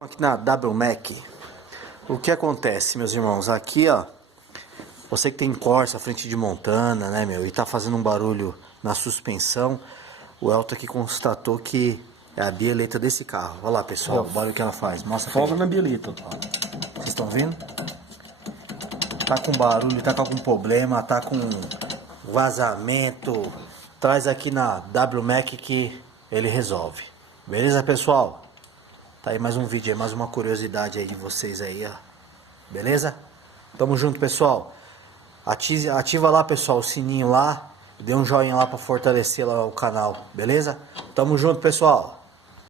Aqui na WMAC, o que acontece, meus irmãos? Aqui, ó, você que tem Corsa, frente de Montana, né, meu, e tá fazendo um barulho na suspensão, o Elton aqui constatou que é a bieleta desse carro. Olha lá, pessoal, o barulho que ela faz. Mostra Folga na bieleta. Vocês estão vendo? Tá com barulho, tá com algum problema, tá com vazamento. Traz aqui na WMAC que ele resolve. Beleza, pessoal? Tá aí mais um vídeo aí, mais uma curiosidade aí de vocês aí, ó. Beleza? Tamo junto, pessoal. Ativa lá, pessoal, o sininho lá. Dê um joinha lá pra fortalecer lá o canal. Beleza? Tamo junto, pessoal.